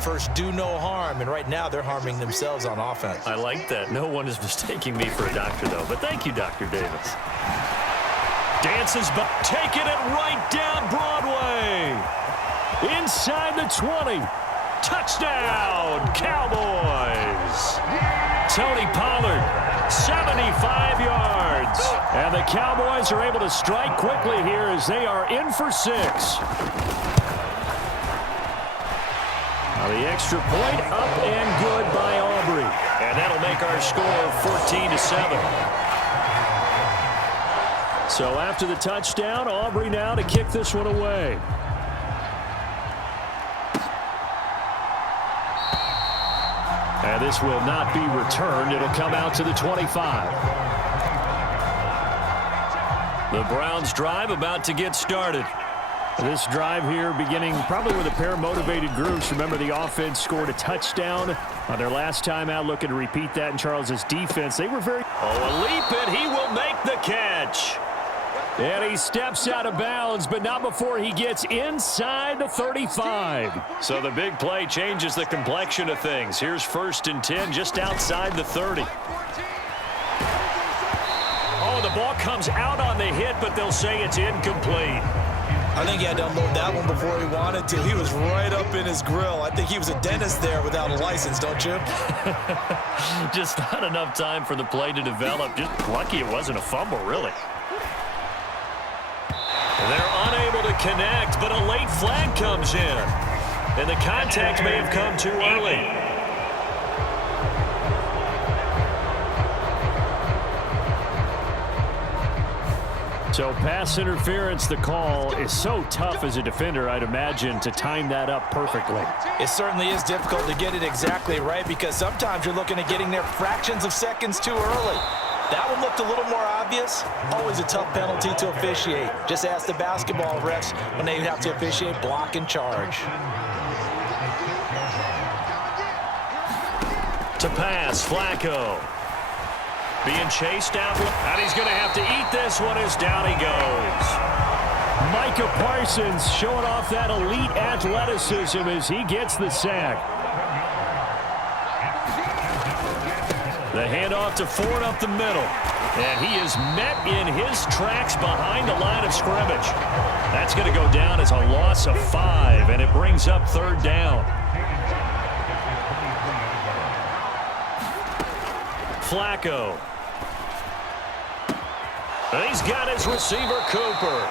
First, do no harm, and right now they're harming themselves on offense. I like that. No one is mistaking me for a doctor, though. But thank you, Dr. Davis. Dances back, taking it right down Broadway. Inside the 20. Touchdown, Cowboys. Tony Pollard, 75 yards. And the Cowboys are able to strike quickly here as they are in for 6. Now the extra point up and good by Aubrey. And that'll make our score 14-7. So after the touchdown, Aubrey now to kick this one away. And this will not be returned. It'll come out to the 25. The Browns drive about to get started. This drive here beginning probably with a pair of motivated groups. Remember, the offense scored a touchdown on their last time out. Looking to repeat that in Charles's defense. They were very... Oh, a leap, and he will make the catch. And he steps out of bounds, but not before he gets inside the 35. So the big play changes the complexion of things. Here's 1st and 10 just outside the 30. Oh, the ball comes out on the hit, but they'll say it's incomplete. I think he had to unload that one before he wanted to. He was right up in his grill. I think he was a dentist there without a license, don't you? Just not enough time for the play to develop. Just lucky it wasn't a fumble, really. They're unable to connect, but a late flag comes in. And the contact may have come too early. So pass interference, the call is so tough as a defender, I'd imagine, to time that up perfectly. It certainly is difficult to get it exactly right because sometimes you're looking at getting there fractions of seconds too early. That one looked a little more obvious. Always a tough penalty to officiate. Just ask the basketball refs when they have to officiate block and charge. To pass, Flacco. Being chased out, and he's going to have to eat this one as down he goes. Micah Parsons showing off that elite athleticism as he gets the sack. The handoff to Ford up the middle. And he is met in his tracks behind the line of scrimmage. That's going to go down as a loss of 5, and it brings up 3rd down. Flacco. And he's got his receiver, Cooper.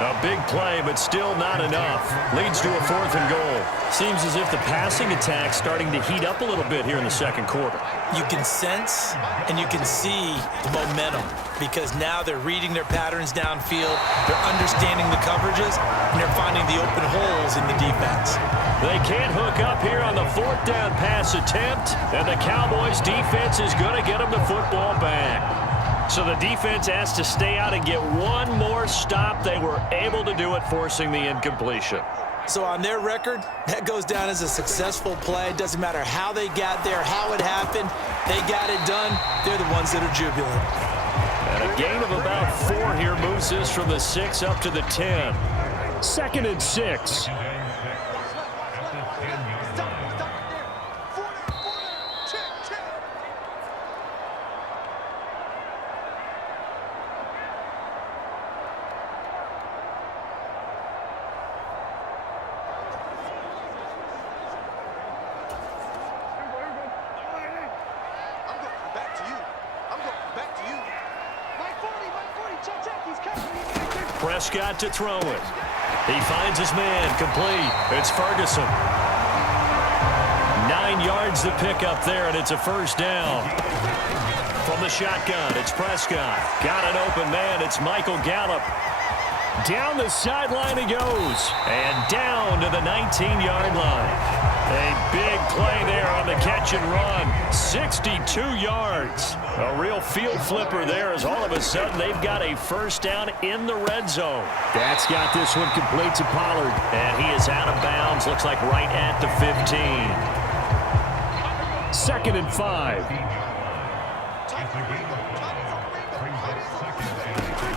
A big play, but still not enough. Leads to a 4th and goal. Seems as if the passing attack's starting to heat up a little bit here in the second quarter. You can sense and you can see the momentum because now they're reading their patterns downfield, they're understanding the coverages, and they're finding the open holes in the defense. They can't hook up here on the 4th down pass attempt, and the Cowboys defense is going to get them the football back. So the defense has to stay out and get one more stop. They were able to do it, forcing the incompletion. So on their record, that goes down as a successful play. It doesn't matter how they got there, how it happened. They got it done. They're the ones that are jubilant. And a gain of about 4 here moves this from the 6 up to the 10. 2nd and 6. Prescott to throw it. He finds his man, complete. It's Ferguson. 9 yards to pick up there, and it's a 1st down. From the shotgun, it's Prescott. Got an open man, it's Michael Gallup. Down the sideline he goes. And down to the 19-yard line. A big play there on the catch and run. 62 yards. A real field flipper there as all of a sudden they've got a 1st down in the red zone. That's got this one complete to Pollard. And he is out of bounds. Looks like right at the 15. 2nd and 5.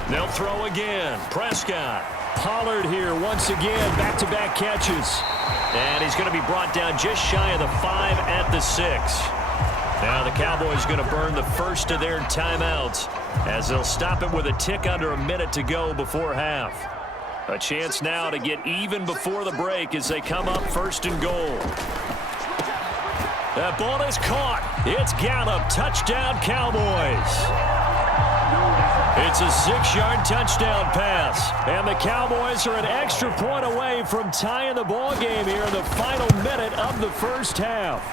They'll throw again. Prescott. Pollard here once again, back-to-back catches. And he's going to be brought down just shy of the 5 at the 6. Now the Cowboys going to burn the first of their timeouts as they'll stop it with a tick under a minute to go before half. A chance now to get even before the break as they come up 1st and goal. That ball is caught. It's Gallup. Touchdown, Cowboys. It's a 6-yard touchdown pass. And the Cowboys are an extra point away from tying the ball game here in the final minute of the first half.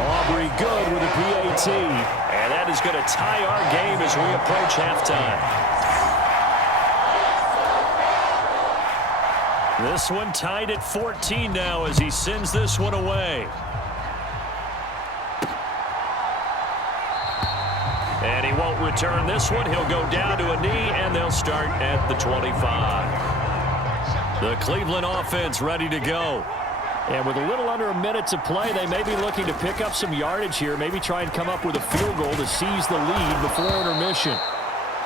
Aubrey good with a PAT. And that is going to tie our game as we approach halftime. This one tied at 14 now as he sends this one away. And he won't return this one. He'll go down to a knee, and they'll start at the 25. The Cleveland offense ready to go. And with a little under a minute to play, they may be looking to pick up some yardage here, maybe try and come up with a field goal to seize the lead before intermission.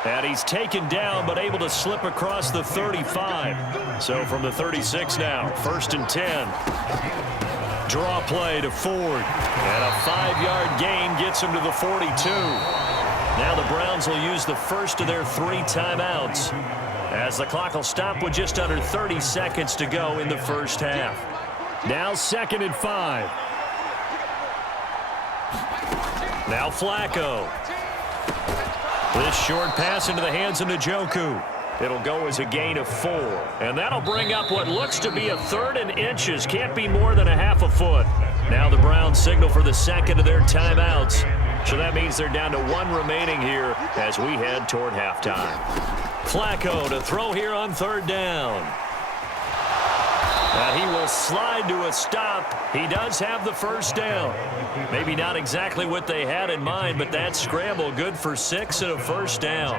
And he's taken down, but able to slip across the 35. So from the 36 now, 1st and 10. Draw play to Ford. And a 5-yard gain gets him to the 42. Now the Browns will use the first of their 3 timeouts as the clock will stop with just under 30 seconds to go in the first half. Now 2nd and 5. Now Flacco. This short pass into the hands of Njoku. It'll go as a gain of 4. And that'll bring up what looks to be a 3rd and inches. Can't be more than a half a foot. Now the Browns signal for the second of their timeouts. So that means they're down to 1 remaining here as we head toward halftime. Flacco to throw here on 3rd down. And he will slide to a stop. He does have the first down. Maybe not exactly what they had in mind, but that scramble good for 6 and a first down.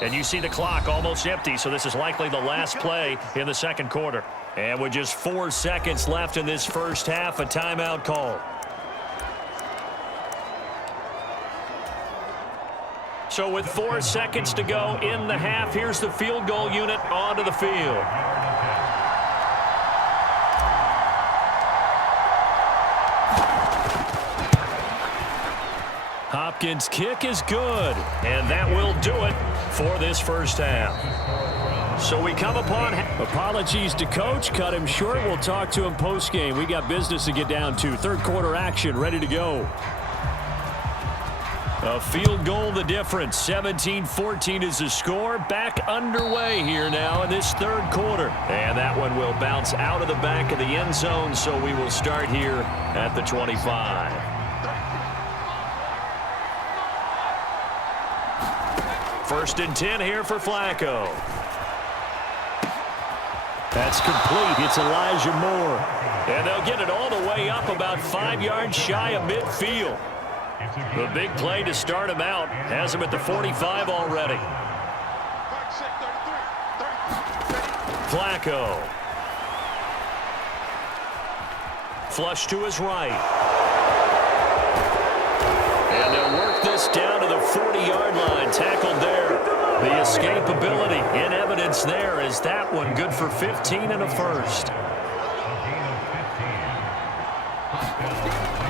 And you see the clock almost empty, so this is likely the last play in the second quarter. And with just 4 seconds left in this first half, a timeout call. So with 4 seconds to go in the half, here's the field goal unit onto the field. Hopkins' kick is good, and that will do it for this first half. So we come upon... Apologies to Coach. Cut him short. We'll talk to him post-game. We got business to get down to. Third quarter action ready to go. A field goal the difference. 17-14 is the score. Back underway here now in this third quarter. And that one will bounce out of the back of the end zone, so we will start here at the 25. First and 10 here for Flacco. That's complete. It's Elijah Moore. And they'll get it all the way up about 5 yards shy of midfield. The big play to start him out has him at the 45 already. Flacco. Flush to his right. And they'll work this down to the 40-yard line. Tackled there. The escapability in evidence there is that one good for 15 and a first.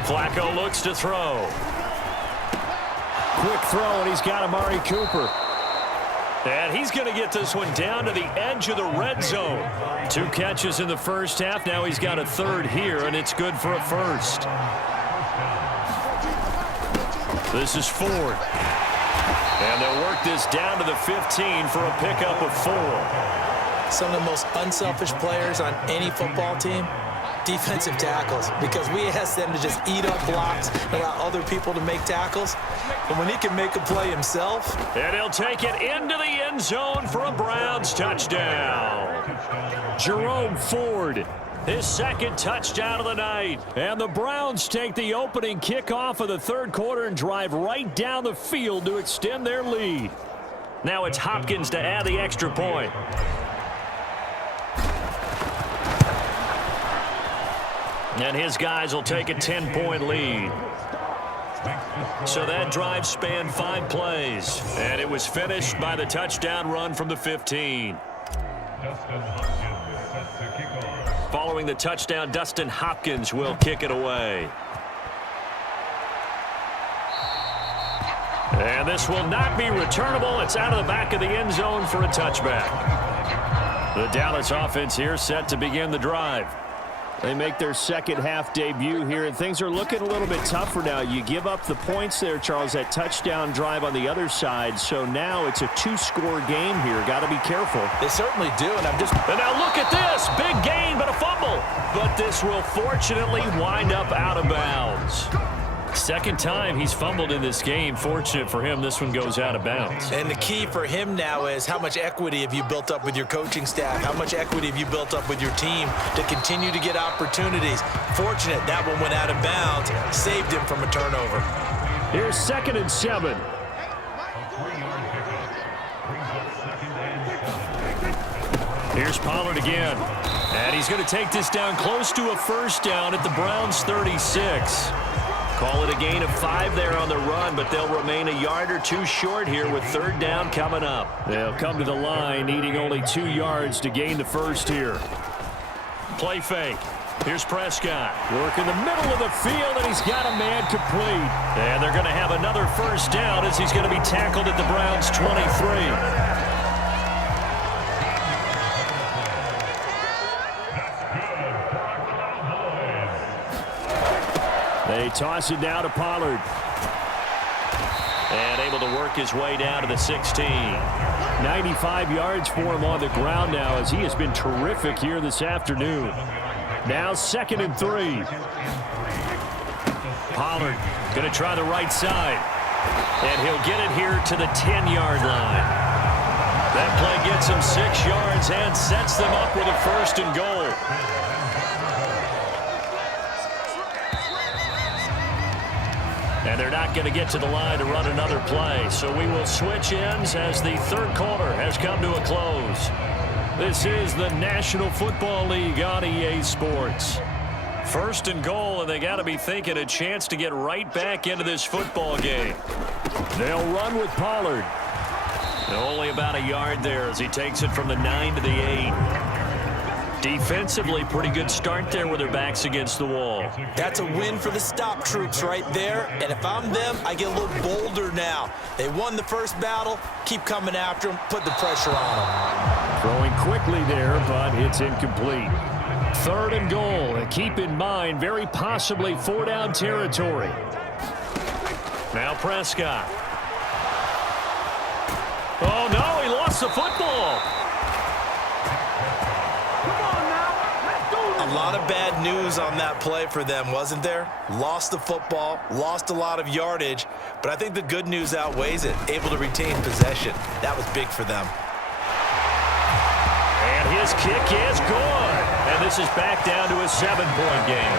Flacco looks to throw. Quick throw, and he's got Amari Cooper. And he's going to get this one down to the edge of the red zone. 2 catches in the first half. Now he's got a third here, and it's good for a first. This is Ford. And they'll work this down to the 15 for a pickup of 4. Some of the most unselfish players on any football team, defensive tackles, because we ask them to just eat up blocks and allow other people to make tackles. And when he can make a play himself. And he'll take it into the end zone for a Browns touchdown. Jerome Ford, his second touchdown of the night. And the Browns take the opening kickoff of the third quarter and drive right down the field to extend their lead. Now it's Hopkins to add the extra point. And his guys will take a 10-point lead. So that drive spanned 5 plays. And it was finished by the touchdown run from the 15. Following the touchdown, Dustin Hopkins will kick it away. And this will not be returnable. It's out of the back of the end zone for a touchback. The Dallas offense here set to begin the drive. They make their second half debut here, and things are looking a little bit tougher now. You give up the points there, Charles, that touchdown drive on the other side. So now it's a two-score game here. Got to be careful. They certainly do, and And now look at this. Big gain, but a fumble. But this will fortunately wind up out of bounds. Second time he's fumbled in this game. Fortunate for him, this one goes out of bounds. And the key for him now is how much equity have you built up with your coaching staff? How much equity have you built up with your team to continue to get opportunities? Fortunate that one went out of bounds, saved him from a turnover. Here's 2nd and 7. Here's Pollard again. And he's going to take this down close to a first down at the Browns' 36. Call it a gain of 5 there on the run, but they'll remain a yard or two short here with 3rd down coming up. They'll come to the line needing only 2 yards to gain the first here. Play fake. Here's Prescott. Work in the middle of the field, and he's got a man complete. And they're going to have another first down as he's going to be tackled at the Browns' 23. They toss it down to Pollard. And able to work his way down to the 16. 95 yards for him on the ground now as he has been terrific here this afternoon. Now 2nd and 3. Pollard going to try the right side. And he'll get it here to the 10-yard line. That play gets him 6 yards and sets them up with a 1st and goal. And they're not going to get to the line to run another play. So we will switch ends as the 3rd quarter has come to a close. This is the National Football League on EA Sports. 1st and goal, and they got to be thinking a chance to get right back into this football game. They'll run with Pollard. Only about a yard there as he takes it from the 9 to the 8. Defensively, pretty good start there with their backs against the wall. That's a win for the stop troops right there. And if I'm them, I get a little bolder now. They won the first battle. Keep coming after them. Put the pressure on them. Throwing quickly there, but it's incomplete. 3rd and goal. And keep in mind, very possibly 4-down territory. Now Prescott. Oh, no, he lost the football. A lot of bad news on that play for them, wasn't there? Lost the football, lost a lot of yardage, but I think the good news outweighs it. Able to retain possession. That was big for them. And his kick is good. And this is back down to a 7-point game.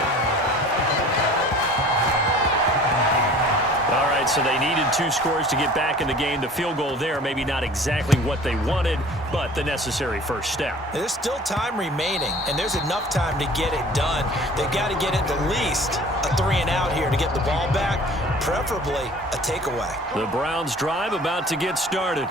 All right, so they needed 2 scores to get back in the game. The field goal there, maybe not exactly what they wanted, but the necessary first step. There's still time remaining, and there's enough time to get it done. They've got to get at the least a 3-and-out here to get the ball back, preferably a takeaway. The Browns drive about to get started.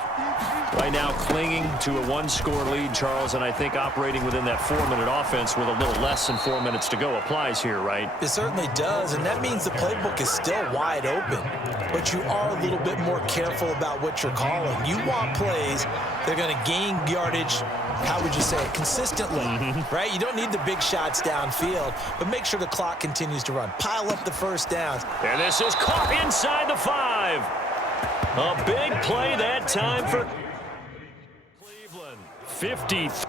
Right now clinging to a 1-score lead, Charles, and I think operating within that 4-minute offense with a little less than 4 minutes to go applies here, right? It certainly does, and that means the playbook is still wide open. But you are a little bit more careful about what you're calling. You want plays that are going to gain yardage, how would you say it, consistently, right? You don't need the big shots downfield, but make sure the clock continues to run. Pile up the first downs. And this is caught inside the 5. A big play that time for Cleveland. 53.